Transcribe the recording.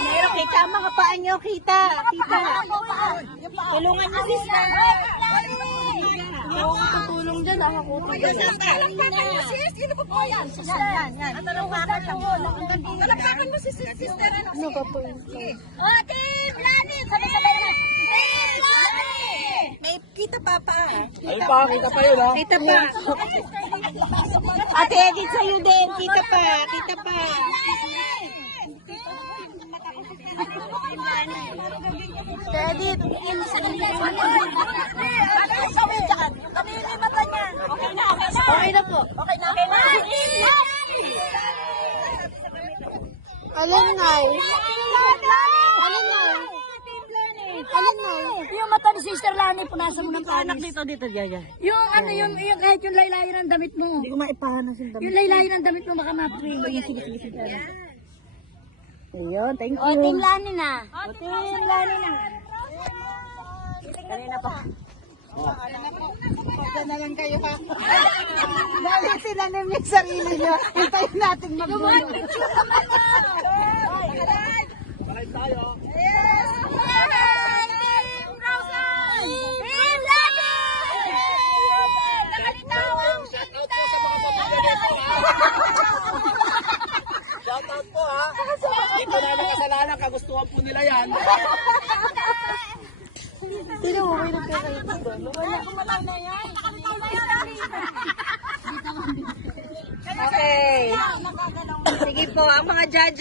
Meron kita mga paa nyo, kita. Tulungan niyo sister. Ako tutulong dyan, ako tutulong. Sino po po yan? Yan. Talakpakan mo si sister. Ano ka po yun? Team Lani! Sabay-sabay na. Team Lani! May kita pa. Ayun pa, kita pa yun, ha? Kita pa. Ate Edith sa'yo din. Kita pa. Edith. Kanili mata niya. Okay na po. Okay na. Alin na? Yung mata ni Sister Lani, punasan mo ng Anak panis. dito, Jaya. Yung ano, yung kahit yung laylayan ng damit mo. Hindi ko maipahanas yung dami. Yung laylayan ng damit mo, baka ma-free. Sige. Ayun, thank you. O, Team Lani na. Team Lani na. Kanina pa. Pagka na lang kayo ha. Dahil sinanim yung sarili nyo. Hintayin natin magbulong. Bakit tayo? Shoutout po ha. Hindi ko na makasalanan, kagustuhan po nila yan. Sino mo kayo nagkakalit doon? Okay. Sige po, ang mga judges.